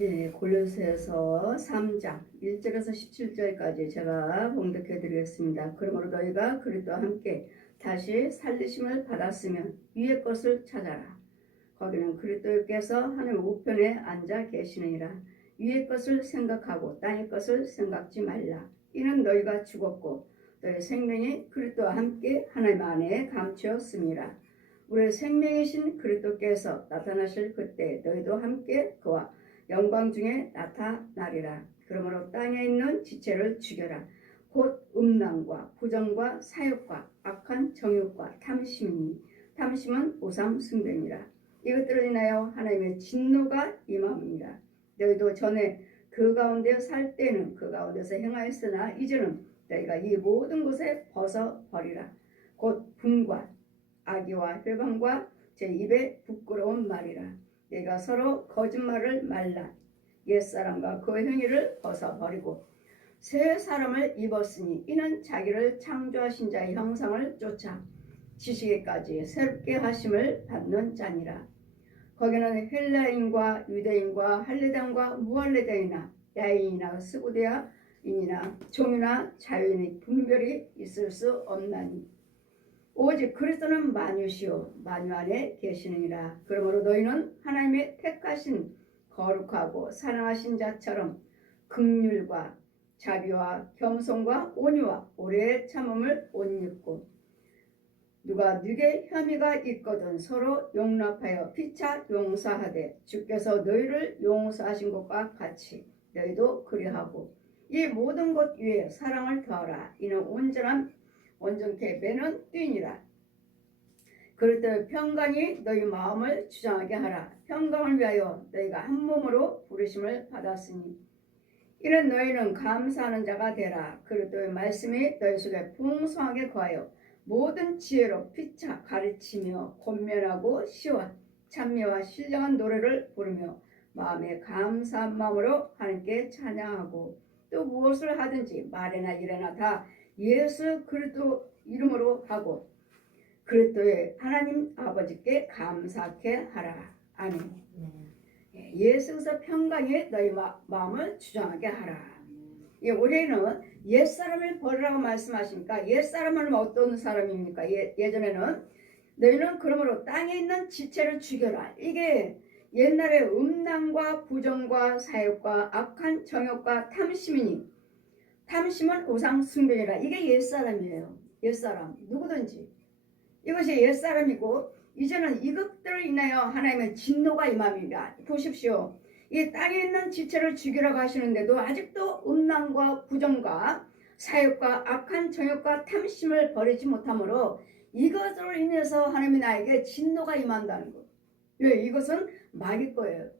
네, 골로새서 3장 1절에서 17절까지 제가 봉독해 드리겠습니다. 그러므로 너희가 그리스도와 함께 다시 살리심을 받았으면 위의 것을 찾아라. 거기는 그리스도께서 하늘 우편에 앉아 계시느니라. 위의 것을 생각하고 땅의 것을 생각지 말라. 이는 너희가 죽었고 너희 생명이 그리스도와 함께 하나님 안에 감추었음이라. 우리의 생명이신 그리스도께서 나타나실 그때 너희도 함께 그와 영광 중에 나타나리라. 그러므로 땅에 있는 지체를 죽여라. 곧 음란과 부정과 사욕과 악한 정욕과 탐심이니 탐심은 우상 숭배니라. 이것들을 인하여 하나님의 진노가 임함이라. 너희도 전에 그 가운데 살 때는 그 가운데서 행하였으나 이제는 너희가 이 모든 것에 벗어버리라. 곧 분과 악의와 회방과 제 입에 부끄러운 말이라. 내가 서로 거짓말을 말라. 옛사람과 그 행위를 벗어버리고 새 사람을 입었으니 이는 자기를 창조하신 자의 형상을 쫓아 지식에까지 새롭게 하심을 받는 자니라. 거기는 헬라인과 유대인과 할례당과 무할례당이나 야인이나 스구대야인이나 종이나 자유인의 분별이 있을 수 없나니 오직 그리스도는 만유시요 만유 안에 계시느니라. 그러므로 너희는 하나님의 택하신 거룩하고 사랑하신 자처럼 긍휼과 자비와 겸손과 온유와 오래 참음을 옷 입고 누가 네게 혐의가 있거든 서로 용납하여 피차 용서하되 주께서 너희를 용서하신 것과 같이 너희도 그리하고 이 모든 것 위에 사랑을 더하라. 이는 온전케 매는 띠니라. 그럴 평강이 너희 마음을 주장하게 하라. 평강을 위하여 너희가 한 몸으로 부르심을 받았으니 이는 너희는 감사하는 자가 되라. 그리스도의 말씀이 너희 속에 풍성하게 거하여 모든 지혜로 피차 가르치며 권면하고 시와 찬미와 신령한 노래를 부르며 마음에 감사한 마음으로 하나님께 찬양하고 또 무엇을 하든지 말이나 일이나 다 예수 그리스도 이름으로 하고 그리스도의 하나님 아버지께 감사케 하라. 아멘. 예수께서 평강에 너희 마음을 주장하게 하라. 올해는 옛사람을 버리라고 말씀하시니까 옛사람은 어떤 사람입니까? 예전에는 너희는 그러므로 땅에 있는 지체를 죽여라. 이게 옛날에 음란과 부정과 사욕과 악한 정욕과 탐심이니 탐심은 우상 숭배니라. 이게 옛사람이에요. 옛사람 누구든지 이것이 옛사람이고 이제는 이것들을 인하여 하나님의 진노가 임함이라. 보십시오. 이 땅에 있는 지체를 죽이라고 하시는데도 아직도 음란과 부정과 사욕과 악한 정욕과 탐심을 버리지 못하므로 이것으로 인해서 하나님이 나에게 진노가 임한다는 것. 왜? 이것은 마귀 거예요.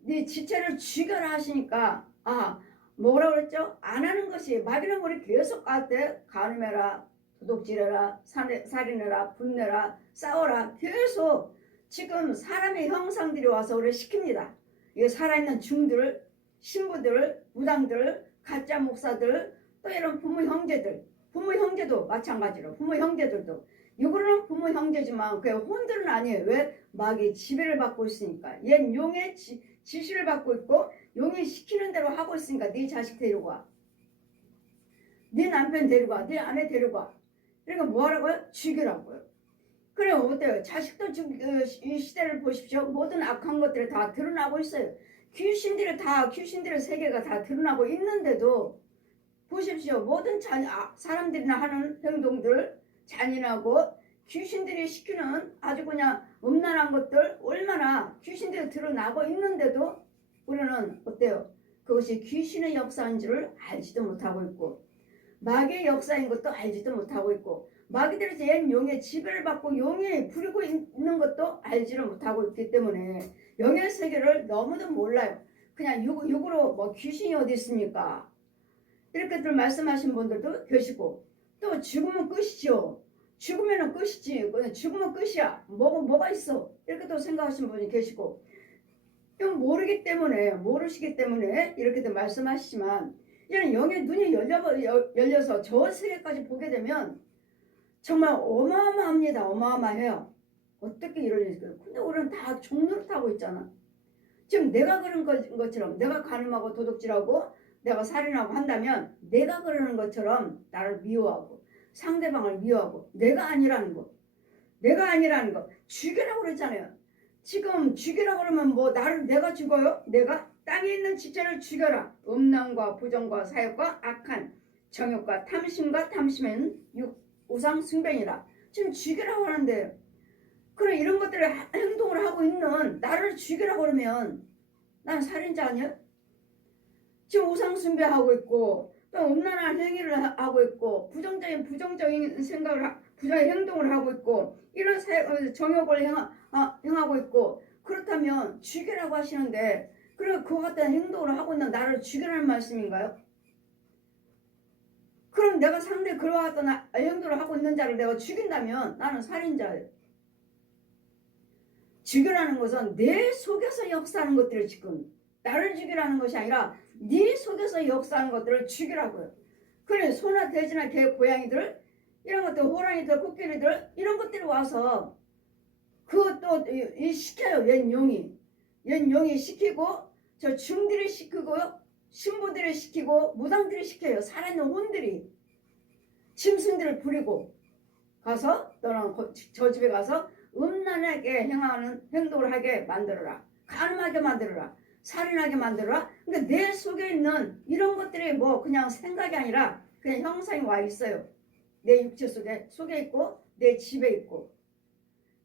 네 지체를 죽여라 하시니까 뭐라 그랬죠? 안 하는 것이 마귀는 우리 계속 가대 간음해라, 도둑질해라, 살인해라, 분내라, 싸워라. 계속 지금 사람의 형상들이 와서 우리를 시킵니다. 이 살아있는 중들, 신부들, 무당들, 가짜 목사들, 또 이런 부모 형제도 마찬가지로 부모 형제들도 이거는 부모 형제지만 그 혼들은 아니에요. 왜? 마귀 지배를 받고 있으니까. 얘 용의 지시를 받고 있고 용이 시키는 대로 하고 있으니까 네 자식 데리고 와, 네 남편 데리고 와, 네 아내 데리고 와. 그러니까 뭐 하라고요? 죽이라고요. 그래 어때요? 자식도 지금 이 시대를 보십시오. 모든 악한 것들이 다 드러나고 있어요. 귀신들의 세계가 다 드러나고 있는데도 보십시오. 모든 사람들이나 하는 행동들 잔인하고 귀신들이 시키는 아주 그냥 음란한 것들 얼마나 귀신들이 드러나고 있는데도 우리는 어때요? 그것이 귀신의 역사인 줄을 알지도 못하고 있고 마귀의 역사인 것도 알지도 못하고 있고 마귀들이 옛 용의 지배를 받고 용이 부리고 있는 것도 알지를 못하고 있기 때문에 영의 세계를 너무도 몰라요. 그냥 육으로 뭐 귀신이 어디 있습니까? 이렇게들 말씀하신 분들도 계시고 또 죽으면 끝이죠. 죽으면 끝이지. 죽으면 끝이야. 뭐가 있어. 이렇게 또 생각하시는 분이 계시고 모르시기 때문에 이렇게도 말씀하시지만 이제는 영의 눈이 열려서 저 세계까지 보게 되면 정말 어마어마합니다. 어마어마해요. 어떻게 이럴 일이 있어요? 근데 우리는 다 종노릇 하고 있잖아. 지금 내가 그런 것처럼 내가 간음하고 도둑질하고 내가 살인하고 한다면 내가 그러는 것처럼 나를 미워하고 상대방을 미워하고 내가 아니라는 거. 내가 아니라는 거. 죽이라고 그랬잖아요. 지금 죽이라고 그러면 뭐 나를 내가 죽어요? 내가? 땅에 있는 지체를 죽여라. 음란과 부정과 사욕과 악한 정욕과 탐심과 탐심은 우상 숭배니라. 지금 죽이라고 하는데 그래 이런 것들을 행동을 하고 있는 나를 죽이라고 그러면 난 살인자 아니야? 지금 우상 숭배하고 있고 또 음란한 행위를 하고 있고 부정적인 생각을 부정의 행동을 하고 있고 이런 정욕을 행하고 있고 그렇다면 죽이라고 하시는데 그래 그와 같은 행동을 하고 있는 나를 죽이라는 말씀인가요? 그럼 내가 상대 그와 같은 행동을 하고 있는 자를 내가 죽인다면 나는 살인자예요. 죽이라는 것은 내 속에서 역사하는 것들을 지금 나를 죽이라는 것이 아니라 네 속에서 역사하는 것들을 죽이라고요. 그래 소나 돼지나 개 고양이들 이런 것들 호랑이들 코끼리들 이런 것들이 와서 그것도 시켜요. 옛 용이 시키고 저 중들이 시키고 신부들이 시키고 무당들이 시켜요. 살아있는 혼들이 짐승들을 부리고 가서 너는 저 집에 가서 음란하게 행하는 행동을 하게 만들어라. 간음하게 만들어라. 살인하게 만들어라. 근데 내 속에 있는 이런 것들이 뭐 그냥 생각이 아니라 그냥 형상이 와 있어요. 내 육체 속에 있고 내 집에 있고.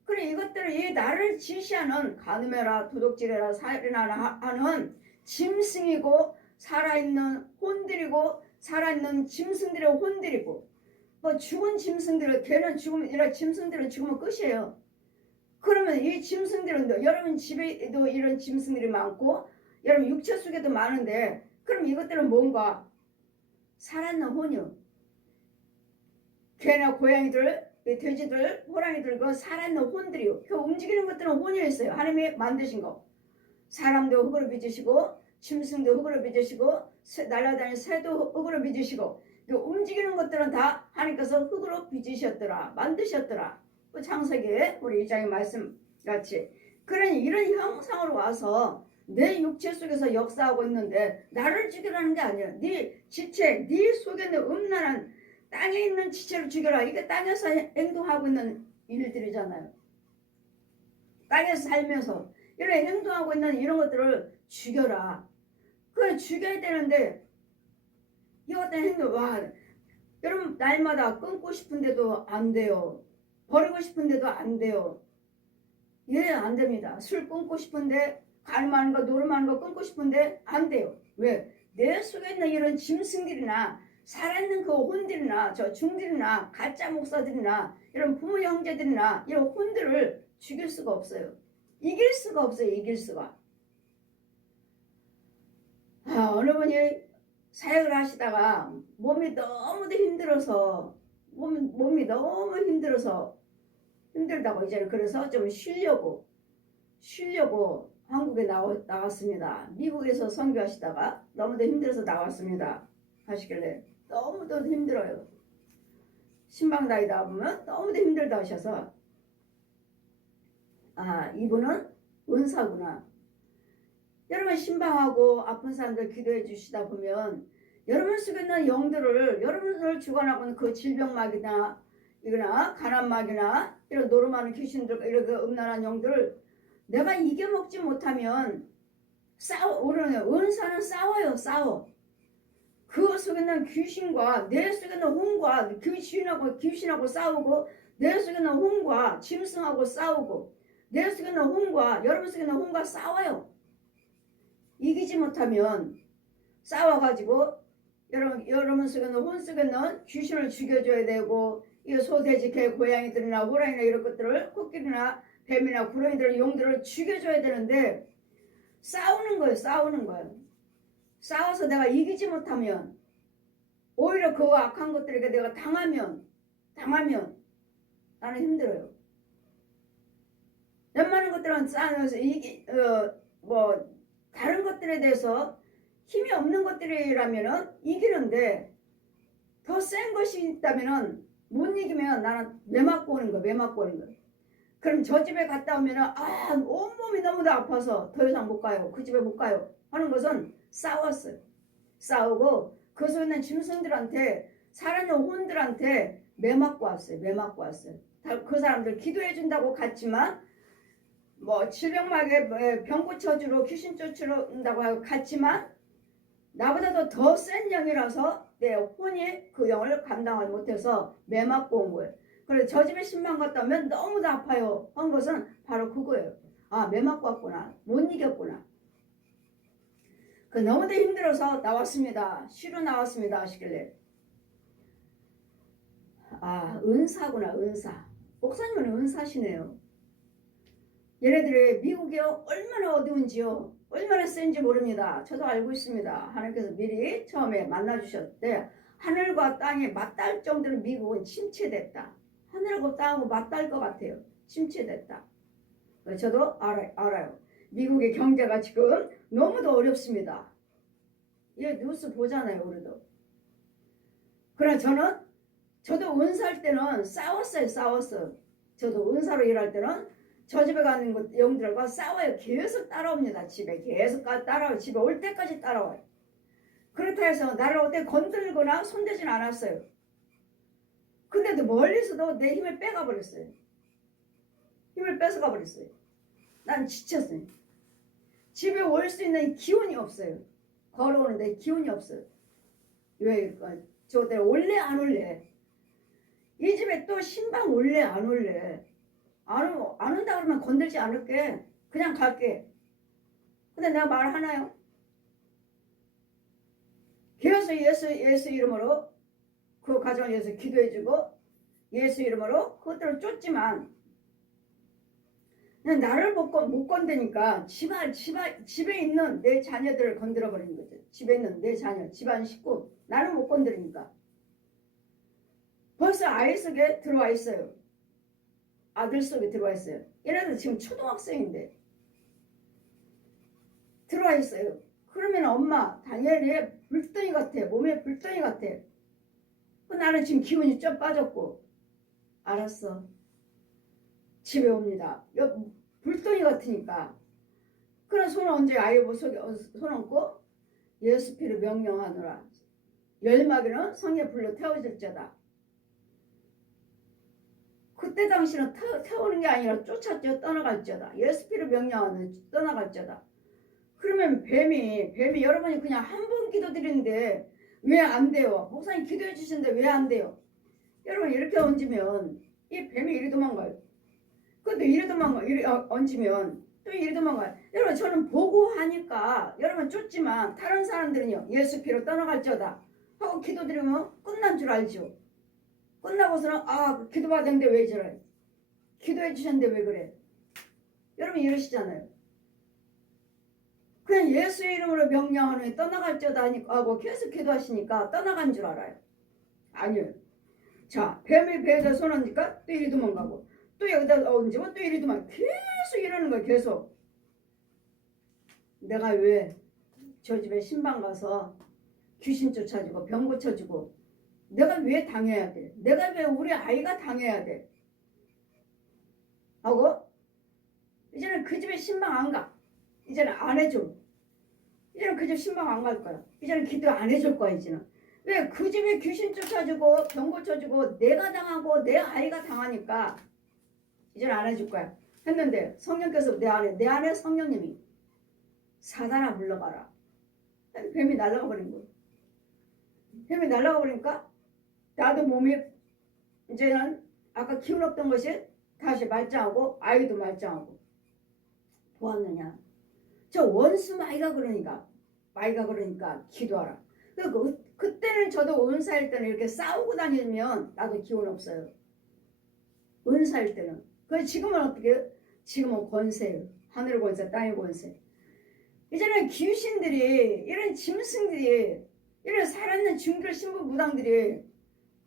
그래 이것들을 이 나를 지시하는 간음해라 도둑질해라 살인하라 하는 짐승이고 살아있는 혼들이고 살아있는 짐승들의 혼들이고 뭐 죽은 짐승들은 걔는 죽으면 이런 짐승들은 죽으면 끝이에요. 그러면 이 짐승들은 여러분 집에도 이런 짐승들이 많고 여러분 육체 속에도 많은데 그럼 이것들은 뭔가 살아있는 혼이요. 개나 고양이들 돼지들 호랑이들 그 살아있는 혼들이요. 그 움직이는 것들은 혼이 있어요. 하나님이 만드신 거. 사람도 흙으로 빚으시고 짐승도 흙으로 빚으시고 날아다니는 새도 흙으로 빚으시고 그 움직이는 것들은 다 하나님께서 흙으로 빚으셨더라. 만드셨더라. 그 창세기에 우리 2장의 말씀 같이 그러니 이런 형상으로 와서 내 육체 속에서 역사하고 있는데 나를 죽이라는 게 아니야. 네 지체, 네 속에 있는 음란한 땅에 있는 지체를 죽여라. 이게 땅에서 행동하고 있는 일들이잖아요. 땅에서 살면서 이런 행동하고 있는 이런 것들을 죽여라. 그걸 죽여야 되는데 이 같은 행동 와 여러분 날마다 끊고 싶은데도 안 돼요. 버리고 싶은데도 안 돼요. 예, 안 됩니다. 술 끊고 싶은데 간음하는 거 노름하는 거 끊고 싶은데 안 돼요. 왜? 내 속에 있는 이런 짐승들이나 살아있는 그 혼들이나 저 중들이나 가짜 목사들이나 이런 부모 형제들이나 이런 혼들을 죽일 수가 없어요. 이길 수가 없어요. 이길 수가. 어느 분이 사역을 하시다가 몸이 너무도 힘들어서 몸이 너무 힘들다고 이제는 그래서 좀 쉬려고 한국에 나왔습니다. 미국에서 선교하시다가 너무도 힘들어서 나왔습니다. 하시길래 너무도 힘들어요. 신방 다니다 보면 너무도 힘들다 하셔서 이분은 은사구나. 여러분 신방하고 아픈 사람들 기도해 주시다 보면 여러분 속에 있는 영들을 여러분을 주관하고 그 질병막이나 이거나 가난막이나 이런 노름하는 귀신들 이런 그 음란한 영들을 내가 이겨먹지 못하면 오르는 은사는 싸워. 그 속에 있는 귀신과 내 속에 있는 혼과 귀신하고 싸우고 내 속에 있는 혼과 짐승하고 싸우고 내 속에 있는 혼과 여러분 속에 있는 혼과 싸워요. 이기지 못하면 싸워가지고 여러분 속에 있는 혼 속에 있는 귀신을 죽여줘야 되고 이 소, 돼지, 개, 고양이들이나 호랑이나 이런 것들을 코끼리나 뱀이나 구렁이들, 용들을 죽여줘야 되는데 싸우는 거예요. 싸워서 내가 이기지 못하면 오히려 그 악한 것들에게 내가 당하면 나는 힘들어요. 웬만한 것들은 싸워서 다른 것들에 대해서 힘이 없는 것들이라면은 이기는데 더 센 것이 있다면은 못 이기면 나는 매 맞고 오는 거야. 그럼 저 집에 갔다 오면은 온몸이 너무도 아파서 더 이상 못 가요. 그 집에 못 가요. 하는 것은 싸웠어요. 싸우고 그 속에 있는 짐승들한테 살아있는 혼들한테 매맞고 왔어요. 매맞고 왔어요. 그 사람들 기도해 준다고 갔지만 뭐 질병막에 병 고쳐주러 귀신 쫓으러온다고 하고 갔지만 나보다도 더 센 영이라서 내 혼이 그 영을 감당하지 못해서 매맞고 온 거예요. 그래서 저 집에 신방 갔다 오면 너무도 아파요 한 것은 바로 그거예요. 매맞고 왔구나. 못 이겼구나. 너무도 힘들어서 나왔습니다. 쉬러 나왔습니다 하시길래 은사구나. 은사. 목사님은 은사시네요. 얘네들의 미국이 얼마나 어두운지요. 얼마나 센지 모릅니다. 저도 알고 있습니다. 하나님께서 미리 처음에 만나주셨대. 하늘과 땅에 맞닿을 정도로 미국은 침체됐다. 하늘과 땅하고 맞닿을 것 같아요. 침체됐다. 저도 알아요. 미국의 경제가 지금 너무도 어렵습니다. 예, 뉴스 보잖아요, 우리도. 그러나 저도 은사할 때는 싸웠어요. 저도 은사로 일할 때는 저 집에 가는 영들과 싸워요. 계속 따라옵니다. 집에 계속 따라와요. 집에 올 때까지 따라와요. 그렇다 해서 나를 어떻게 건들거나 손대진 않았어요. 근데도 멀리서도 내 힘을 빼가 버렸어요. 힘을 뺏어가 버렸어요. 난 지쳤어요. 집에 올 수 있는 기운이 없어요. 걸어오는데 기운이 없어요. 왜? 저 내가 올래 안 올래? 이 집에 또 신방 올래 안 올래? 안 온다 그러면 건들지 않을게. 그냥 갈게. 근데 내가 말하나요? 계속 예수 이름으로 그 가정을 위해서 기도해주고 예수 이름으로 그것들을 쫓지만 그냥 나를 못 건드니까 집에 있는 내 자녀들을 건드려 버리는 거죠. 집에 있는 내 자녀, 집안 식구 나는 못 건드리니까 벌써 아이 속에 들어와 있어요. 아들 속에 들어와 있어요. 얘네들 지금 초등학생인데 들어와 있어요. 그러면 엄마 당연히 불덩이 같아. 몸에 불덩이 같아. 나는 지금 기운이 좀 빠졌고 알았어. 집에 옵니다. 불덩이 같으니까. 그런 손을 언제 아이 속에 손 얹고 예수 피를 명령하노라. 열마귀는 성에 불로 태워질지어다. 그때 당시는 태우는 게 아니라 쫓았죠. 떠나갈지어다. 예수 피를 명령하는 떠나갈지어다. 그러면 뱀이 여러분이 그냥 한 번 기도드리는데 왜 안 돼요? 목사님 기도해 주시는데 왜 안 돼요? 여러분 이렇게 얹으면 이 뱀이 이리 도망가요. 근데 이리 도망가 이리 얹으면 또 이리 도망가요. 여러분 저는 보고 하니까 여러분 쫓지만 다른 사람들은요 예수 피로 떠나갈지어다 하고 기도드리면 끝난 줄 알죠. 끝나고서는 기도 받았는데 왜 저래? 기도해 주셨는데 왜 그래? 여러분 이러시잖아요. 그냥 예수의 이름으로 명령하는 떠나갈지어다 하고 계속 기도하시니까 떠나간 줄 알아요. 아니요. 자, 뱀이 배에다 손 얹으니까 또 이리 도망가고 또 여기다 얹으면 또 이리 도망가고 계속 이러는 거예요. 계속. 내가 왜 저 집에 신방 가서 귀신 쫓아주고 병 고쳐주고 내가 왜 당해야 돼? 내가 왜 우리 아이가 당해야 돼? 하고 이제는 그 집에 신방 안 가. 이제는 안 해줘. 이제는 그 집 신방 안 갈 거야. 이제는 기도 안 해줄 거야. 이제는. 왜? 그 집에 귀신 쫓아주고 병 고쳐주고 내가 당하고 내 아이가 당하니까 이제는 안 해줄 거야. 했는데 성령께서 내 안에 성령님이 사단아 물러가라. 뱀이 날아가 버린 거야. 뱀이 날아가 버리니까 나도 몸이 이제는 아까 기운 없던 것이 다시 말짱하고 아이도 말짱하고 보았느냐. 저 원수 마이가 그러니까 기도하라. 그때는 저도 은사일 때는 이렇게 싸우고 다니면 나도 기운 없어요. 은사일 때는. 그래서 지금은 어떻게? 지금은 권세예요. 하늘 권세, 땅의 권세. 이제는 귀신들이 이런 짐승들이 이런 살아있는 중들 신부 무당들이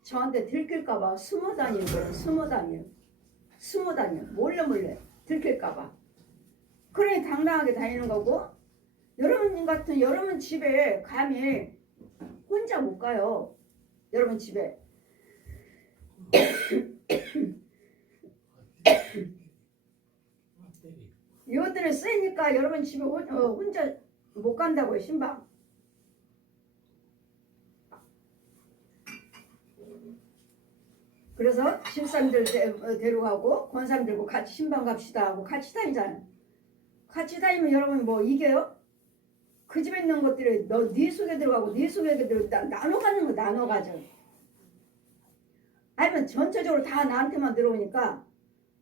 저한테 들킬까봐 숨어 다니는 거예요. 숨어 다녀. 몰래 들킬까봐. 그러니 당당하게 다니는 거고 여러분 집에 감히 혼자 못 가요. 여러분 집에 이것들을 쓰니까 여러분 집에 혼자 못 간다고요, 신방. 그래서 집사람들 데려가고 권사람 들고 같이 신방 갑시다 하고 같이 다니잖아요. 같이 다니면 여러분 뭐 이겨요? 그 집에 있는 것들이 네 속에 들어가고 네 속에 들어가고 나눠 가는 거 나눠 가져. 아니면 전체적으로 다 나한테만 들어오니까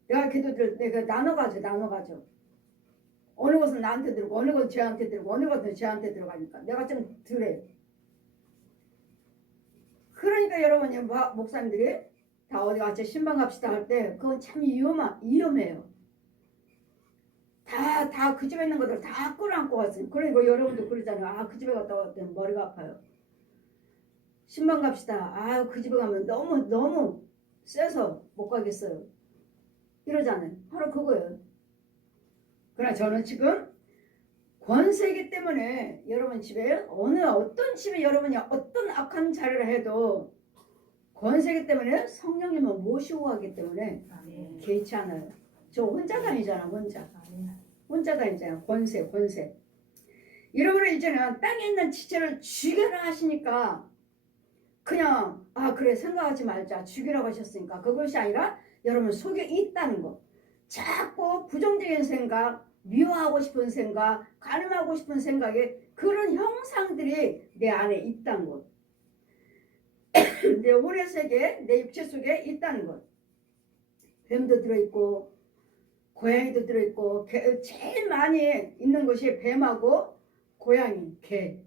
내가 기도들 내가 나눠 가져. 어느 것은 나한테 들고 어느 것은 쟤한테 들고 어느 것은 쟤한테 들어가니까 내가 좀 덜해. 그러니까 여러분 목사님들이 다 어디 같이 신방 갑시다 할 때 그건 참 위험해요. 다 그 집에 있는 것들 다 끌어안고 갔어요. 그리고 여러분도 그러잖아요. 아, 그 집에 갔다 왔더니 머리가 아파요. 신방 갑시다. 아, 그 집에 가면 너무 세서 못 가겠어요. 이러잖아요. 바로 그거예요. 그러나 저는 지금 권세이기 때문에 여러분 집에 어떤 집에 여러분이 어떤 악한 자리를 해도 권세이기 때문에 성령님을 모시고 가기 때문에 개의치 않아요. 저 혼자 다니잖아. 혼자 다니잖아. 권세. 이러므로 이제는 땅에 있는 지체를 죽여라 하시니까 그냥 그래 생각하지 말자 죽이라고 하셨으니까 그것이 아니라 여러분 속에 있다는 거. 자꾸 부정적인 생각, 미워하고 싶은 생각, 가늠하고 싶은 생각에 그런 형상들이 내 안에 있다는 것. 내 혼의 세계, 내 육체 속에 있다는 것. 뱀도 들어있고 고양이도 들어있고 제일 많이 있는 것이 뱀하고 고양이, 개.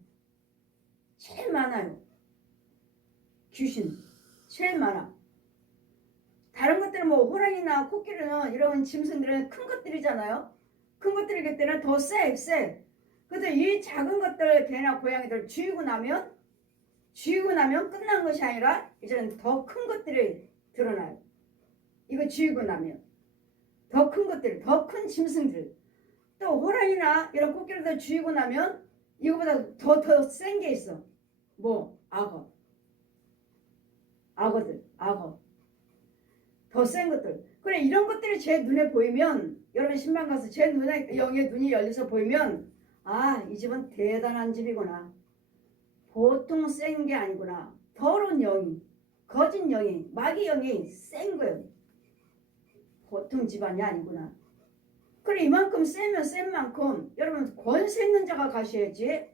제일 많아요. 귀신 제일 많아. 다른 것들은 뭐 호랑이나 코끼리는 이런 짐승들은 큰 것들이잖아요. 큰 것들이기 때문에 더 세. 근데 이 작은 것들 개나 고양이들 죽이고 나면 끝난 것이 아니라 이제는 더 큰 것들이 드러나요. 이거 죽이고 나면 더 큰 것들, 더 큰 짐승들. 또 호랑이나 이런 코끼리들 죽이고 나면 이거보다 더 센 게 있어. 뭐 악어. 더 센 것들. 그래 이런 것들이 제 눈에 보이면 여러분 신방 가서 제 눈에 영의 눈이 열려서 보이면 이 집은 대단한 집이구나. 보통 센 게 아니구나. 더러운 영이, 거짓 영이, 마귀 영이 센 거예요. 보통 집안이 아니구나. 그래 이만큼 세면 센 만큼 여러분 권세 있는 자가 가셔야지.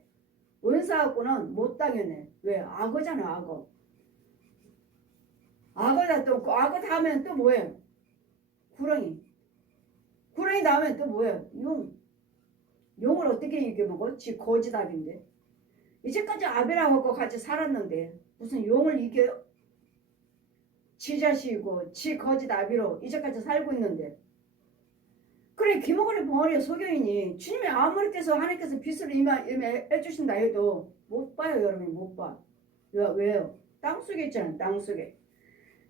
은사하고는 못 당연해. 왜? 악어잖아 악어. 악어다 또 악어 다음엔 또 뭐예요? 구렁이 다음엔 또 뭐예요? 용을 어떻게 이겨먹어? 지 거지답인데. 이제까지 아벨하고 같이 살았는데 무슨 용을 이겨요? 지 자식이고 지 거지답이로 이제까지 살고 있는데. 그래 기목원의 벙어리가 소경이니 주님이 아무리 께서 하나님께서 빛을 임해 주신다 해도 못 봐요. 여러분이 못 봐. 왜요? 땅속에 있잖아요. 땅속에.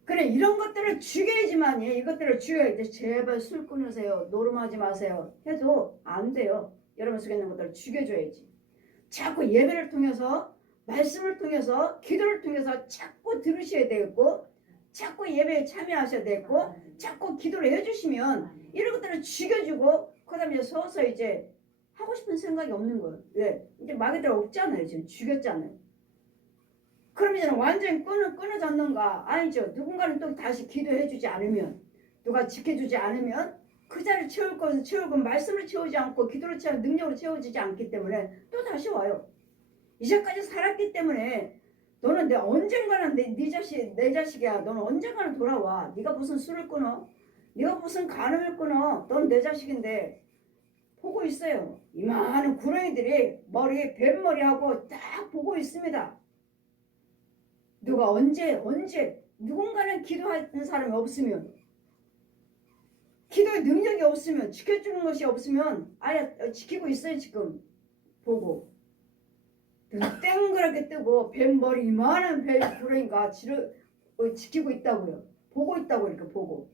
그래 이런 것들을 죽여야지만 이것들을 죽여야 돼. 제발 술 끊으세요. 노름하지 마세요. 해도 안 돼요. 여러분 속에 있는 것들을 죽여줘야지. 자꾸 예배를 통해서 말씀을 통해서 기도를 통해서 자꾸 들으셔야 되겠고 자꾸 예배에 참여하셔야 되겠고 자꾸 기도를 해주시면 이런 것들을 죽여주고 그 다음에 서서 이제 하고 싶은 생각이 없는 거예요. 왜? 이제 마귀들 없잖아요. 지금 죽였잖아요. 그럼 이제는 완전히 끊어졌는가? 아니죠. 누군가는 또 다시 기도해주지 않으면 누가 지켜주지 않으면 그 자리를 채울 것은 채우고 말씀을 채우지 않고 기도를 채우고 능력으로 채워지지 않기 때문에 또 다시 와요. 이제까지 살았기 때문에 너는 언젠가는 내 자식이야. 너는 언젠가는 돌아와. 네가 무슨 술을 끊어? 네가 무슨 간음을 끊어? 넌 내 자식인데 보고 있어요. 이만한 구렁이들이 뱀머리하고 딱 보고 있습니다. 누가 언제 누군가는 기도하는 사람이 없으면 기도의 능력이 없으면 지켜주는 것이 없으면 아예 지키고 있어요. 지금 보고 땡그랗게 뜨고 뱀머리 이만한 구렁이가 지키고 있다고요. 보고 있다고 이렇게 보고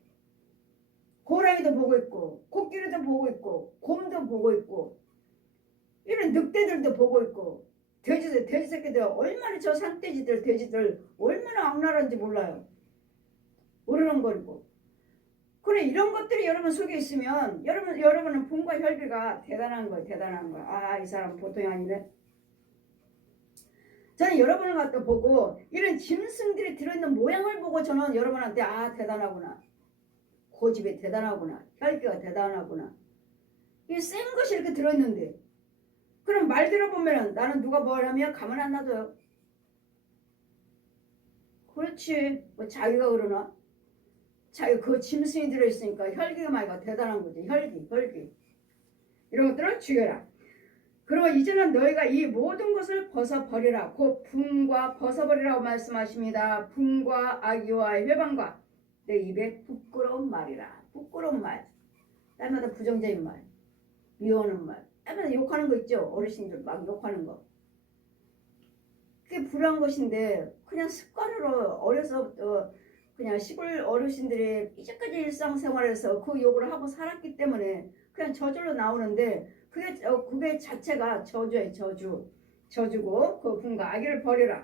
고라니도 보고 있고 코끼리도 보고 있고 곰도 보고 있고 이런 늑대들도 보고 있고 돼지 새끼들 얼마나 저 돼지들 얼마나 악랄한지 몰라요. 으르렁거리고 그래 이런 것들이 여러분 속에 있으면 여러분은 분과 혈기가 대단한 거예요. 대단한 거. 아, 이 사람 보통이 아니네. 저는 여러분을 갖다 보고 이런 짐승들이 들어있는 모양을 보고 저는 여러분한테 아, 대단하구나. 고집이 대단하구나. 혈기가 대단하구나. 이 센 것이 이렇게 들어있는데 그럼 말 들어보면 나는 누가 뭘 하면 가만 안 놔둬요. 그렇지. 뭐 자기가 그러나? 자기 그 짐승이 들어있으니까 혈기가 많이가 대단한 거지. 혈기. 이런 것들을 죽여라. 그리고 이제는 너희가 이 모든 것을 벗어버리라. 곧 분과 벗어버리라고 말씀하십니다. 분과 악의와 회방과 내 입에 부끄러운 말이라. 부끄러운 말. 딸마다 부정적인 말. 미워하는 말. 딸마다 욕하는 거 있죠. 어르신들 막 욕하는 거. 그게 불안한 것인데 그냥 습관으로 어려서부터 그냥 시골 어르신들이 이제까지 일상생활에서 그 욕을 하고 살았기 때문에 그냥 저절로 나오는데 그게 자체가 저주예요. 저주고 그 분과 악의를 버리라.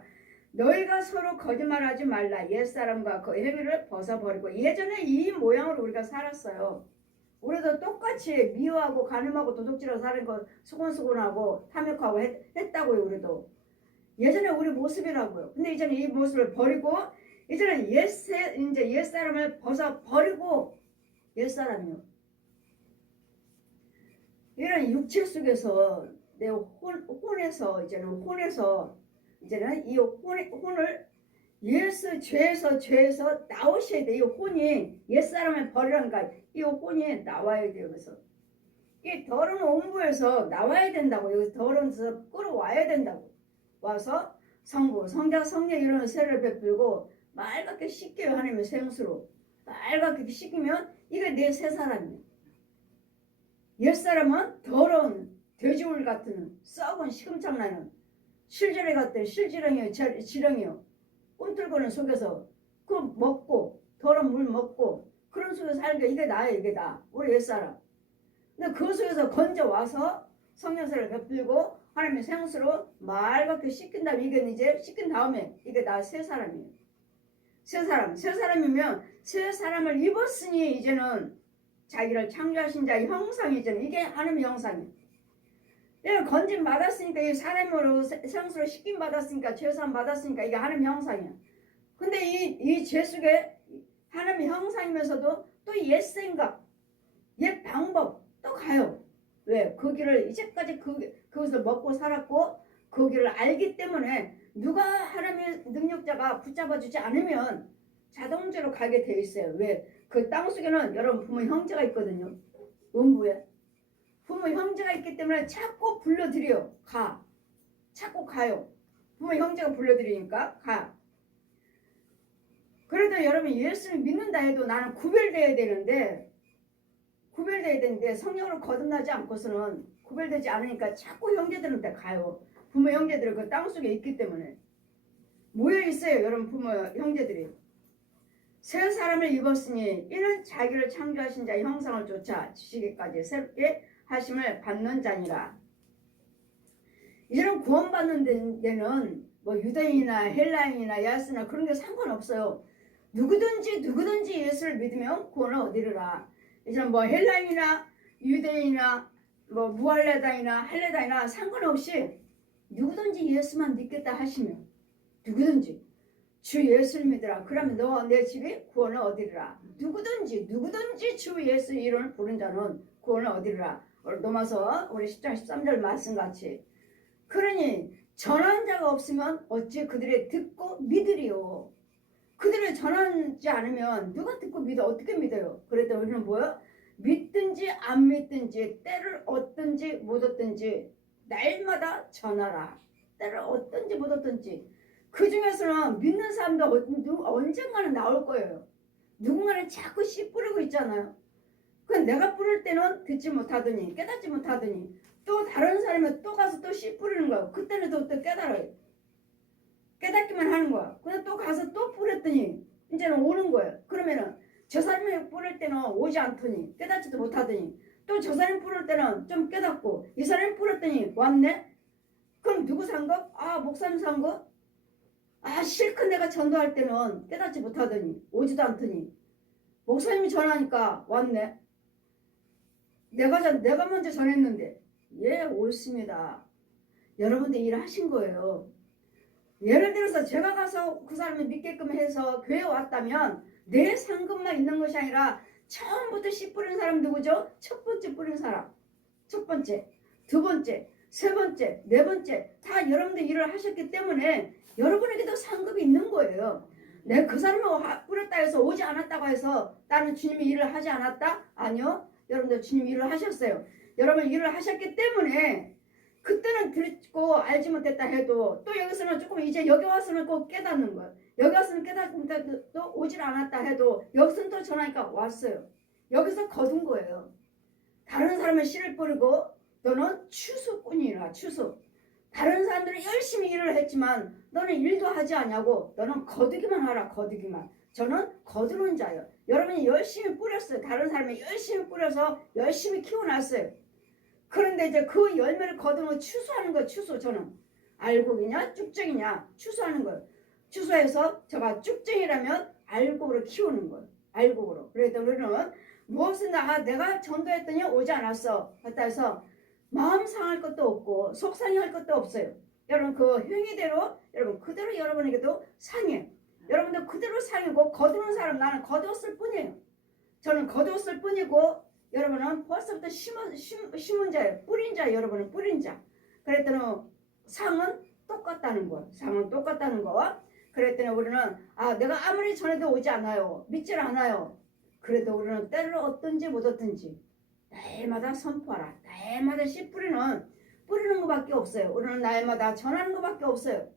너희가 서로 거짓말하지 말라. 옛사람과 그 행위를 벗어버리고 예전에 이 모양으로 우리가 살았어요. 우리도 똑같이 미워하고 간음하고 도둑질하고 사는 거 수곤수곤하고 탐욕하고 했다고요. 우리도 예전에 우리 모습이라고요. 근데 이제는 이 모습을 버리고 이제는 이제 옛사람을 벗어버리고 옛사람이요. 이런 육체 속에서 내 혼에서 이제는 이 혼을 죄에서 나오셔야 돼. 이 혼이 옛사람을 버리란가 이 혼이 나와야 돼요. 그래서 이 더러운 온부에서 나와야 된다고. 여기서 더러운 데서 끌어와야 된다고. 와서 성부, 성자, 성령 이런 세를 베풀고 맑게 씻겨요. 하나님의 생수로 맑게 씻기면 이게 내 새 사람이에요. 옛사람은 더러운 돼지울 같은 썩은 시금창나는 실저리 같은 지렁이요. 꿈틀거리는 속에서 그 먹고 더러운 물 먹고 그런 속에서 살니까 이게 나예요. 이게 나. 우리 옛사람. 근데 그 속에서 건져와서 성령세를 베풀고 하나님의 생수로 맑게 씻긴 다음에 이게 이제 씻긴 다음에 이게 나 새 사람이에요. 새 사람이면 새 사람을 입었으니 이제는 자기를 창조하신 자의 형상이잖아요. 이게 하나님의 형상이에요. 내가 건짐 받았으니까 이 사람으로 생수로 씻김 받았으니까 죄사함 받았으니까 이게 하나님의 형상이에요. 근데 이 죄 속에 하나님의 형상이면서도 또 옛 생각, 옛 방법 또 가요. 왜? 그 길을 이제까지 그것을 먹고 살았고 그 길을 알기 때문에 누가 하나님의 능력자가 붙잡아주지 않으면 자동적으로 가게 돼 있어요. 왜? 그 땅 속에는 여러분 부모 형제가 있거든요. 음부에. 부모 형제가 있기 때문에 자꾸 불러들여. 가. 자꾸 가요. 부모 형제가 불러들이니까 가. 그래도 여러분 예수를 믿는다 해도 나는 구별돼야 되는데 성령으로 거듭나지 않고서는 구별되지 않으니까 자꾸 형제들한테 가요. 부모 형제들은 그 땅 속에 있기 때문에 모여 있어요. 여러분 부모 형제들이. 새 사람을 입었으니 이는 자기를 창조하신 자의 형상을 쫓아 지시기까지 새롭게 하심을 받는 자니라. 이제는 구원받는 데는 뭐 유대인이나 헬라인이나 야스나 그런 게 상관없어요. 누구든지 예수를 믿으면 구원을 얻으리라. 이제는 뭐 헬라인이나 유대인이나 뭐 무할레다이나 할레다이나 상관없이 누구든지 예수만 믿겠다 하시면 누구든지 주 예수를 믿으라. 그러면 너 내 집이 구원을 얻으리라. 누구든지 주 예수 이름을 부른 자는 구원을 얻으리라. 로마서 우리 10장 13절 말씀같이 그러니 전하는 자가 없으면 어찌 그들이 듣고 믿으리요. 그들을 전하지 않으면 누가 듣고 믿어? 어떻게 믿어요? 그랬더니 우리는 뭐요? 믿든지 안 믿든지 때를 얻든지 못 얻든지 날마다 전하라. 때를 얻든지 못 얻든지 그 중에서는 믿는 사람도 언젠가는 나올 거예요. 누군가는 자꾸 씨 뿌리고 있잖아요. 그 내가 뿌릴 때는 듣지 못하더니 깨닫지 못하더니 또 다른 사람이 또 가서 또 씨 뿌리는 거예요. 그때는 또 깨달아요. 깨닫기만 하는 거야. 근데 또 가서 또 뿌렸더니 이제는 오는 거예요. 그러면은 저 사람이 뿌릴 때는 오지 않더니 깨닫지도 못하더니 또 저 사람이 뿌릴 때는 좀 깨닫고 이 사람이 뿌렸더니 왔네? 그럼 누구 산 거? 아 목사님 산 거? 아 실컷 내가 전도할 때는 깨닫지 못하더니 오지도 않더니 목사님이 전하니까 왔네. 내가 먼저 전했는데 예 옳습니다. 여러분들 일하신 거예요. 예를 들어서 제가 가서 그 사람을 믿게끔 해서 교회에 왔다면 내 상급만 있는 것이 아니라 처음부터 씨 뿌린 사람 누구죠? 첫 번째 뿌린 사람, 첫 번째, 두 번째, 세 번째, 네 번째 다 여러분들 일을 하셨기 때문에 여러분에게도 상급이 있는 거예요. 내가 그 사람을 뿌렸다 해서 오지 않았다고 해서 나는 주님이 일을 하지 않았다? 아니요. 여러분들 주님이 일을 하셨어요. 여러분 일을 하셨기 때문에 그때는 듣고 알지 못했다 해도 또 여기서는 조금 이제 여기 와서는 꼭 깨닫는 거예요. 여기 와서는 깨닫는데 또 오질 않았다 해도 여기서는 또 전화니까 왔어요. 여기서 거둔 거예요. 다른 사람은 씨를 뿌리고 너는 추수꾼이라 추수. 다른 사람들은 열심히 일을 했지만 너는 일도 하지 않냐고. 너는 거두기만 하라 거두기만. 저는 거두는 자예요. 여러분이 열심히 뿌렸어요. 다른 사람이 열심히 뿌려서 열심히 키워놨어요. 그런데 이제 그 열매를 거두면 추수하는 거예요. 추수. 저는 알곡이냐 쭉정이냐 추수하는 거예요. 추수해서 제가 쭉정이라면 알곡으로 키우는 거예요. 알곡으로. 그래서 우리는 무엇은 내가 전도했더니 오지 않았어. 갔다 해서 마음 상할 것도 없고 속상해할 것도 없어요. 여러분 그 행위대로 여러분 그대로 여러분에게도 상해. 여러분들 그대로 상이고 거두는 사람 나는 거두었을 뿐이에요. 저는 거두었을 뿐이고 여러분은 벌써부터 심은 자예요. 뿌린 자 여러분은 뿌린 자. 그랬더니 상은 똑같다는 거. 상은 똑같다는 거. 그랬더니 우리는 내가 아무리 전해도 오지 않아요. 믿질 않아요. 그래도 우리는 때를 얻든지 못 얻든지 날마다 선포하라. 날마다 씨 뿌리는 것밖에 없어요. 우리는 날마다 전하는 것밖에 없어요.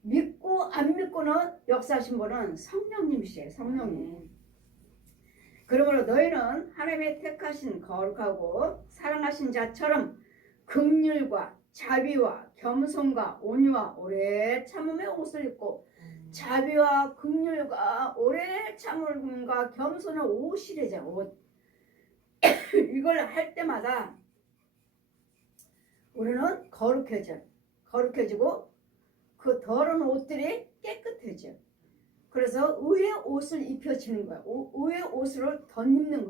믿고 안 믿고는 역사하신 분은 성령님이시에요. 성령님. 그러므로 너희는 하나님의 택하신 거룩하고 사랑하신 자처럼 긍휼과 자비와 겸손과 온유와 오래 참음의 옷을 입고 자비와 긍휼과 오래 참음과 겸손의 옷이래죠. 옷. 이걸 할 때마다 우리는 거룩해지고 그 더러운 옷들이 깨끗해져. 그래서 의의 옷을 입혀지는 거야. 의의 옷을 덧입는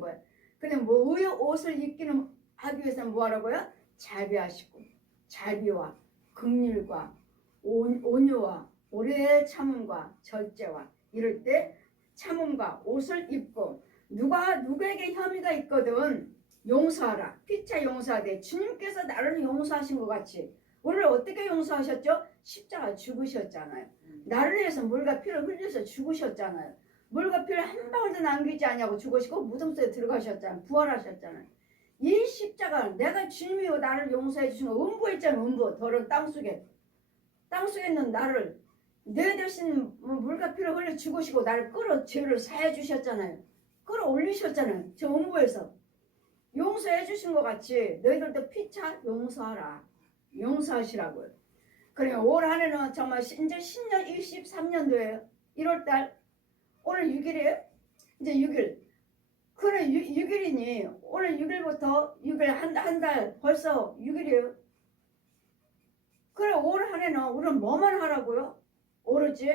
거야. 근데 뭐 의의 옷을 입기는 하기 위해서는 뭐 하라고요? 자비하시고 자비와 긍휼과 온유와 오래 참음과 절제와 이럴 때 참음과 옷을 입고 누구에게 혐의가 있거든 용서하라. 피차 용서하되 주님께서 나를 용서하신 것 같이 우리를 어떻게 용서하셨죠? 십자가 죽으셨잖아요. 나를 위해서 물과 피를 흘려서 죽으셨잖아요. 물과 피를 한 방울도 남기지 않냐고 죽으시고 무덤 속에 들어가셨잖아요. 부활하셨잖아요. 이 십자가 내가 주님이 나를 용서해 주신 거 음부했잖아요. 음부 더러운 땅속에 있는 나를 내 대신 물과 피를 흘려 죽으시고 나를 죄를 사해 주셨잖아요. 끌어올리셨잖아요. 저 음부에서 용서해 주신 것 같이 너희들도 피차 용서하라. 용서하시라고요. 그러면 올 한 해는 정말 이제 신년 23년도에요. 1월달 오늘 6일이에요. 이제 6일. 그래 6일이니 오늘 6일부터 6일 한 달 벌써 6일이에요. 그래 올 한 해는 우리는 뭐만 하라고요? 오로지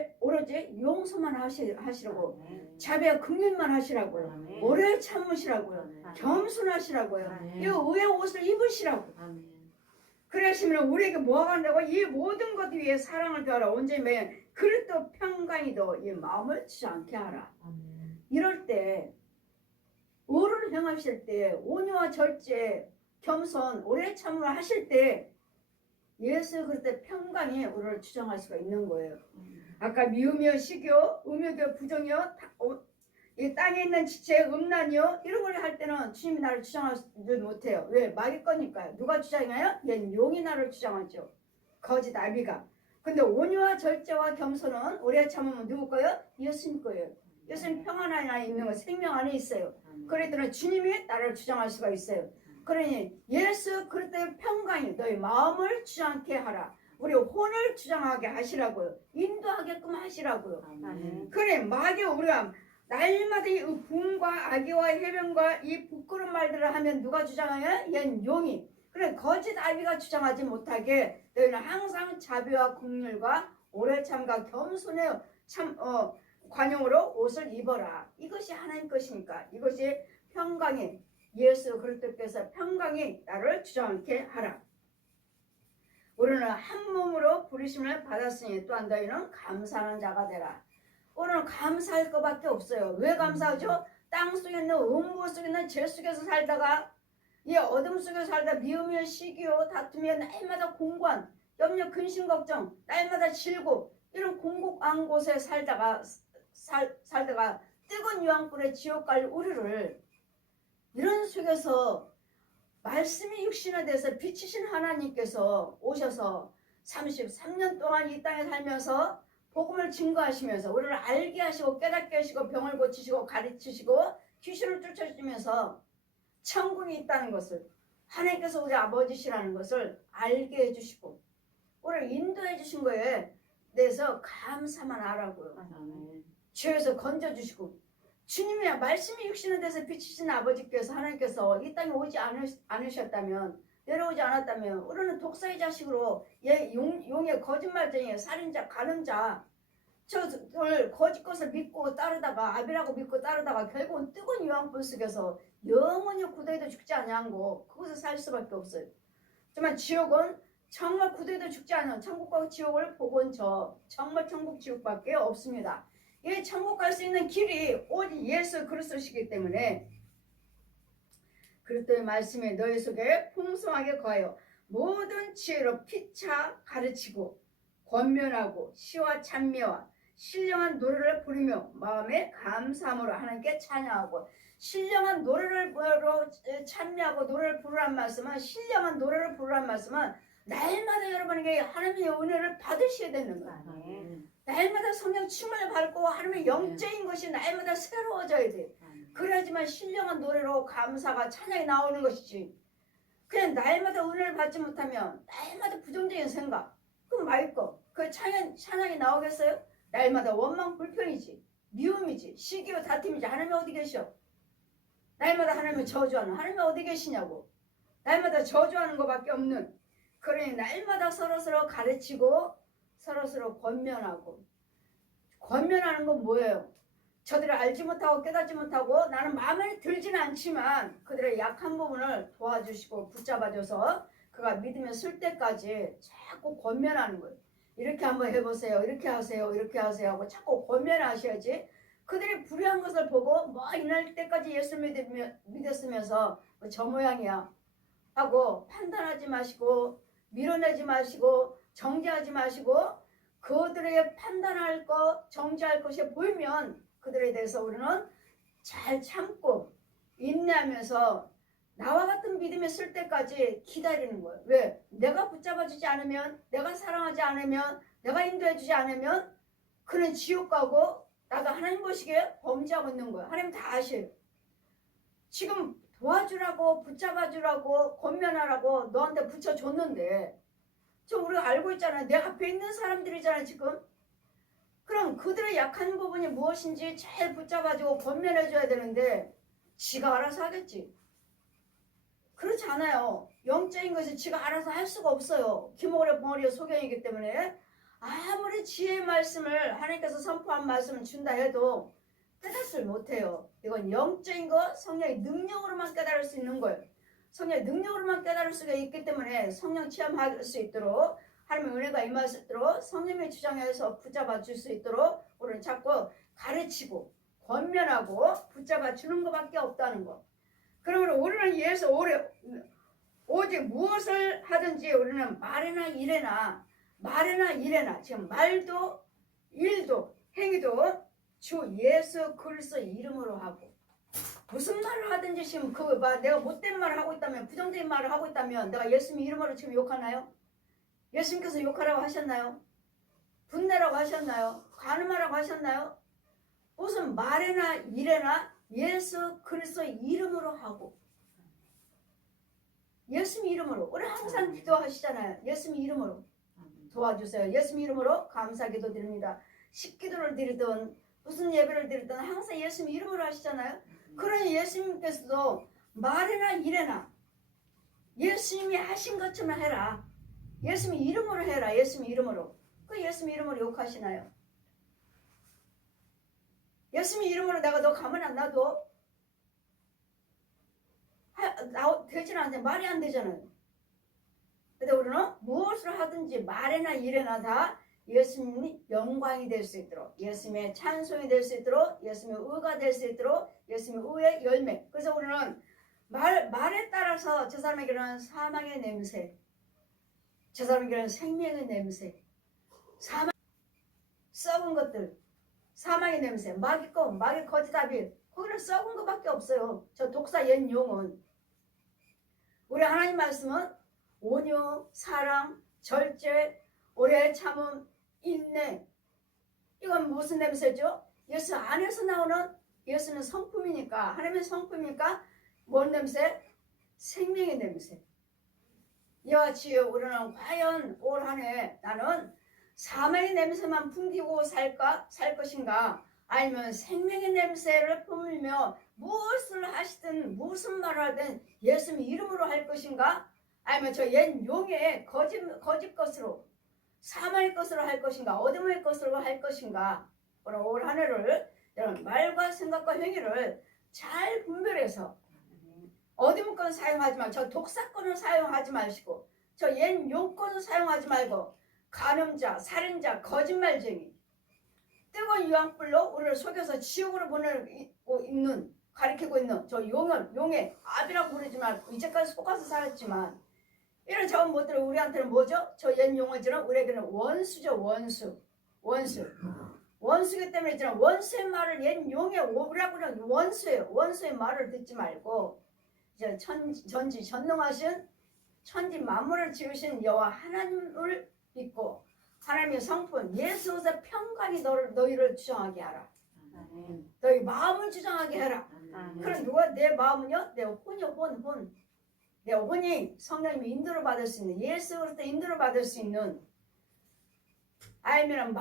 용서만 하시라고. 자비와 긍휼만 하시라고요. 오래 참으시라고요. 겸손하시라고요. 이 의의 옷을 입으시라고. 그러시면 우리에게 뭐가 간다고? 이 모든 것 위에 사랑을 더하라. 온전히 그리스도 평강이도 이 마음을 치지 않게 하라. 이럴 때 의를 행하실 때 온유와 절제 겸손 오래 참으라 하실 때 예수 그리스도의 평강이 우리를 주장할 수가 있는 거예요. 아까 미움이요 시기요 음욕이요 부정이요 이 땅에 있는 지체 음란이요 이런 걸 할 때는 주님이 나를 주장하지 못해요. 왜? 막일 거니까요. 누가 주장해요? 얘는 용이 나를 주장하죠. 거짓 아비가. 근데 온유와 절제와 겸손은 오래 참으면 누구 거예요? 예수님 거예요. 예수님 평안 안에 있는 거 생명 안에 있어요. 그랬더니 주님이 나를 주장할 수가 있어요. 그러니 예수 그리스도의 평강이 너희 마음을 주장케 하라. 우리 혼을 주장하게 하시라고요. 인도하게끔 하시라고요. 그래 마귀 우리가 날마다 이 붕과 악의와 해변과 이 부끄러운 말들을 하면 누가 주장해요? 얜 용이. 그래 거짓 아비가 주장하지 못하게 너희는 항상 자비와 긍휼과 오래 참과 겸손의 관용으로 옷을 입어라. 이것이 하나님 것이니까. 이것이 평강이 예수 그리스도께서 평강이 나를 주장케 하라. 우리는 한 몸으로 부르심을 받았으니 또한 너희는 감사하는 자가 되라. 우리는 감사할 것밖에 없어요. 왜 감사하죠? 땅 속에 있는 음부 속에 있는 죄 속에서 살다가 이 어둠 속에서 살다 미움이요 시기요 다툼이요 날마다 공고한 염려 근심 걱정 날마다 질고 이런 공곡한 곳에 살다가 뜨거운 유황불에 지옥 갈 우리를 이런 속에서 말씀이 육신화돼서 빛이신 하나님께서 오셔서 33년 동안 이 땅에 살면서 복음을 증거하시면서 우리를 알게 하시고 깨닫게 하시고 병을 고치시고 가르치시고 귀신을 쫓아주면서 천국이 있다는 것을 하나님께서 우리 아버지시라는 것을 알게 해주시고 우리를 인도해 주신 거에 대해서 감사만 하라고요. 죄에서 건져주시고 주님의 말씀이 육신에 대해서 비치신 아버지께서 하나님께서 이 땅에 오지 않으셨다면 내려오지 않았다면 우리는 독사의 자식으로 용의 거짓말쟁이 살인자 간음자 저걸 거짓 것을 믿고 따르다가 아비라고 믿고 따르다가 결국은 뜨거운 유황불 속에서 영원히 구더기도 죽지 아니한 거 그것을 살 수밖에 없어요. 하지만 지옥은 정말 구더기도 죽지 않은 천국과 지옥을 보건 저 정말 천국 지옥밖에 없습니다. 이 천국 갈 수 있는 길이 오직 예수 그리스도시기 때문에 그리스도의 말씀이 너희 속에 풍성하게 거하여 모든 지혜로 피차 가르치고 권면하고 시와 찬미와 신령한 노래를 부르며 마음에 감사함으로 하나님께 찬양하고 신령한 노래를 찬미하고 노래를 부르란 말씀은 신령한 노래를 부르란 말씀은 날마다 여러분에게 하나님의 은혜를 받으셔야 되는 거예요. 날마다 성령 충만을 받고 하나님의 영적인 것이 날마다 새로워져야 돼. 그래야지만 신령한 노래로 감사가 찬양이 나오는 것이지. 그냥 날마다 은혜를 받지 못하면 날마다 부정적인 생각 그럼 말고 그 찬양이 나오겠어요? 날마다 원망 불평이지 미움이지 시기와 다툼이지. 하나님 어디 계셔? 날마다 하나님을 저주하는 하나님 어디 계시냐고. 날마다 저주하는 것밖에 없는 그러니 날마다 서로서로 가르치고 서로서로 권면하고 권면하는 건 뭐예요? 저들을 알지 못하고 깨닫지 못하고 나는 마음에 들지는 않지만 그들의 약한 부분을 도와주시고 붙잡아줘서 그가 믿음에 설 때까지 자꾸 권면하는 거예요. 이렇게 한번 해보세요. 이렇게 하세요. 이렇게 하세요 하고 자꾸 권면하셔야지 그들이 불의한 것을 보고 뭐 이날 때까지 예수 믿었으면서 저 모양이야 하고 판단하지 마시고 밀어내지 마시고 정죄하지 마시고 그들에게 판단할 것 정죄할 것이 보이면 그들에 대해서 우리는 잘 참고 인내하면서 나와 같은 믿음에 쓸 때까지 기다리는 거예요. 왜? 내가 붙잡아주지 않으면 내가 사랑하지 않으면 내가 인도해주지 않으면 그는 지옥 가고 나도 하나님 보시기에 범죄하고 있는 거예요. 하나님 다 아셔요. 지금 도와주라고 붙잡아주라고 권면하라고 너한테 붙여줬는데 저 우리가 알고 있잖아요. 내 앞에 있는 사람들이잖아요 지금. 그럼 그들의 약한 부분이 무엇인지 잘 붙잡아주고 권면해줘야 되는데 지가 알아서 하겠지. 그렇지 않아요. 영적인 것이 지가 알아서 할 수가 없어요. 기모래 벙어리가 소경이기 때문에 아무리 지혜의 말씀을 하나님께서 선포한 말씀을 준다 해도 깨닫지 못해요. 이건 영적인 것 성령의 능력으로만 깨달을 수 있는 거예요. 성령의 능력으로만 깨달을 수가 있기 때문에 성령 체험할 수 있도록 하나님의 은혜가 임할 수 있도록 성령의 주장에서 붙잡아 줄 수 있도록 우리는 자꾸 가르치고 권면하고 붙잡아 주는 것밖에 없다는 거. 그러므로 우리는 예수 오직 무엇을 하든지 우리는 말이나 일에나 지금 말도 일도 행위도 주 예수 그리스도 이름으로 하고 무슨 말을 하든지 지금 내가 못된 말을 하고 있다면 부정적인 말을 하고 있다면 내가 예수님 이름으로 지금 욕하나요? 예수님께서 욕하라고 하셨나요? 분내라고 하셨나요? 간음하라고 하셨나요? 무슨 말이나 일에나 예수 그리스도 이름으로 하고 예수님 이름으로 우리 항상 기도하시잖아요. 예수님 이름으로 도와주세요. 예수님 이름으로 감사 기도 드립니다. 식기도를 드리든 무슨 예배를 드리든 항상 예수님 이름으로 하시잖아요. 그러니 예수님께서도 말이나 일에나 예수님이 하신 것처럼 해라. 예수님 이름으로 해라. 예수님 이름으로. 그 예수님 이름으로 욕하시나요? 예수님 이름으로 내가 너 가만 안 놔둬? 되지는 않는데 말이 안 되잖아요. 근데 우리는 무엇을 하든지 말이나 일에나 다 예수님이 영광이 될 수 있도록, 예수님의 찬송이 될 수 있도록, 예수님의 의가 될 수 있도록, 예수님의 의의 열매. 그래서 우리는 말에 따라서 저 사람에게는 사망의 냄새, 저 사람에게는 생명의 냄새, 썩은 것들, 사망의 냄새, 마귀 껌, 마귀 거짓답이, 거기는 썩은 것밖에 없어요. 저 독사 옛 용은. 우리 하나님 말씀은 온유, 사랑, 절제, 오래 참음, 인내. 이건 무슨 냄새죠? 예수 안에서 나오는, 예수는 성품이니까, 하나님의 성품이니까 뭔 냄새? 생명의 냄새. 이와 같이 우리는 과연 올 한 해 나는 사망의 냄새만 풍기고 살 것인가? 아니면 생명의 냄새를 품으며 무엇을 하시든 무슨 말을 하든 예수님 이름으로 할 것인가? 아니면 저 옛 용의 거짓 것으로, 사망의 것으로 할 것인가? 어둠의 것으로 할 것인가? 올 한 해를 여러분 말과 생각과 행위를 잘 분별해서 어둠 건 사용하지 말고, 저 독사권을 사용하지 마시고, 저 옛 용권을 사용하지 말고, 간음자, 살인자, 거짓말쟁이, 뜨거운 유황불로 우리를 속여서 지옥으로 보내고 있는, 가리키고 있는 저 용의 압이라고 부르지만 이제까지 속아서 살았지만 이런 저런 것들은 우리한테는 뭐죠? 저 옛 용어들은 우리에게는 원수죠. 원수기 때문에 있잖아. 원수의 말을 옛 용의 우리하고는 원수예요. 원수의 말을 듣지 말고 이제 전능하신 천지 만물을 지으신 여호와 하나님을 믿고 하나님의 성품 예수의 평강이 너희를 주장하게 하라. 너희 마음을 주장하게 해라. 그럼 누가 내 마음은요? 내 혼이요. 혼. 내 혼이 성령님의 인도를 받을 수 있는, 예수 그리스도 인도를 받을 수 있는, 아니면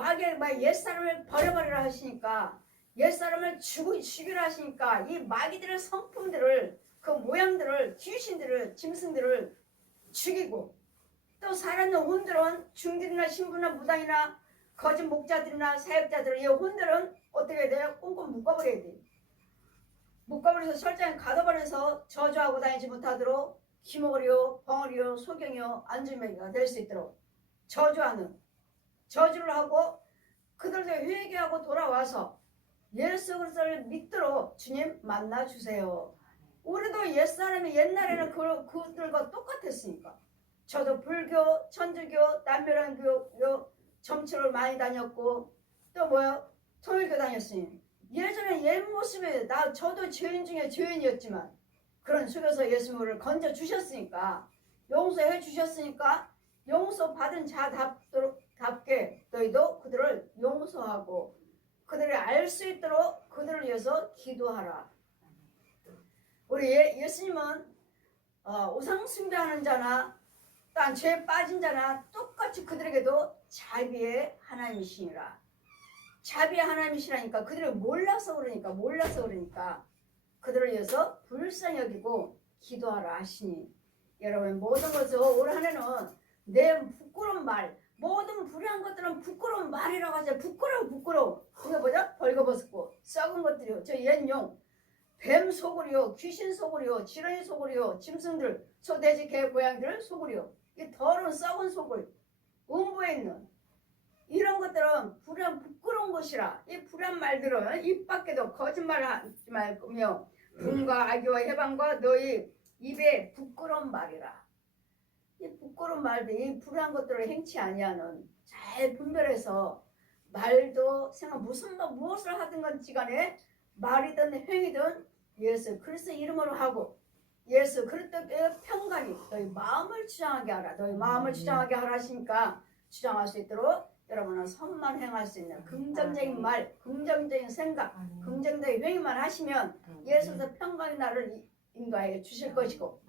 옛사람을 버려버리라 하시니까, 옛사람을 죽이라 하시니까 이 마귀들의 성품들을, 그 모양들을, 귀신들을, 짐승들을 죽이고, 또 살아있는 혼들은 중들이나 신부나 무당이나 거짓 목자들이나 사역자들, 이 혼들은 어떻게 해야 돼요? 꽁꽁 묶어버려야 돼. 묶어버려서 설장에 가둬버려서 저주하고 다니지 못하도록 기모리요, 벙어리요, 소경이요, 안전뱅이가 될 수 있도록 저주를 하고 그들도 회개하고 돌아와서 예수 그리스도를 믿도록 주님 만나주세요. 우리도 옛사람이 옛날에는 그들과 똑같았으니까. 저도 불교, 천주교, 남멸한교 점치를 많이 다녔고 또 통일교 다녔으니 예전에 옛 모습에 저도 죄인 중에 죄인이었지만 그런 속에서 예수님을 건져 주셨으니까, 용서해 주셨으니까 용서 받은 자답게 너희도 그들을 용서하고 그들을 알 수 있도록 그들을 위해서 기도하라. 우리 예수님은 우상 숭배하는 자나 딴 죄에 빠진 자나 똑같이 그들에게도 자비의 하나님이시니라. 자비의 하나님이시라니까 그들을 몰라서 그러니까 그들을 위해서 불쌍히 여기고 기도하라 하시니, 여러분 모든 것을 올 한 해는 내 부끄러운 말, 모든 불의한 것들은 부끄러운 말이라고 하죠. 부끄러워. 그게 뭐죠? 벌거벗고 썩은 것들이요, 저 옛용 뱀 속으리요, 귀신 속으리요, 지렁이 속으리요, 짐승들, 소돼지 개 고양이들 속으리요, 이 더러운 썩은 속을 음부에 있는 이런 것들은 부끄러운 것이라. 이 불의한 말들은 입 밖에도 거짓말을 하지 말며 분과 악의와 해방과 너희 입에 부끄러운 말이라. 이 부끄러운 말들, 이 불의한 것들을 행치 아니하는, 잘 분별해서 말도 생각 무엇을 하든 건지 간에 말이든 행위든 예수 그리스도 이름으로 하고 예수 그리스도의 평강이 너희 마음을 주장하게 하라. 너희 마음을 주장하게 하라 하시니까 주장할 수 있도록 여러분은 선만 행할 수 있는 긍정적인 말, 긍정적인 생각, 긍정적인 행위만 하시면 예수의 평강이 나를 인도하여 주실 것이고,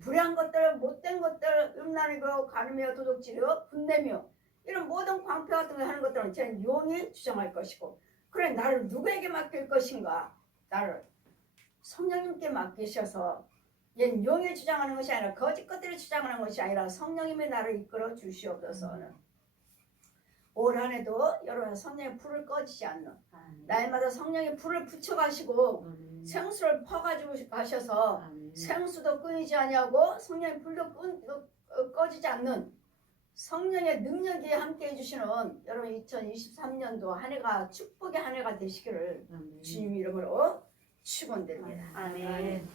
불의한 것들, 못된 것들, 음란이고 간음이요, 도둑질이요, 분냄이요, 이런 모든 광폐 같은 거 하는 것들은 제 용이 주장할 것이고, 그래 나를 누구에게 맡길 것인가? 나를 성령님께 맡기셔서 옛 용이 주장하는 것이 아니라 거짓 것들을 주장하는 것이 아니라 성령님이 나를 이끌어 주시옵소서는 올 한 해도 여러분 성령의 불을 꺼지지 않는 아멘. 날마다 성령의 불을 붙여가시고 아멘. 생수를 퍼가지고 가셔서 아멘. 생수도 끊이지 아니하고 성령의 불도 꺼지지 않는 성령의 능력이 함께 해주시는 여러분 2023년도 한 해가 축복의 한 해가 되시기를 아멘. 주님 이름으로 축원드립니다. 아멘.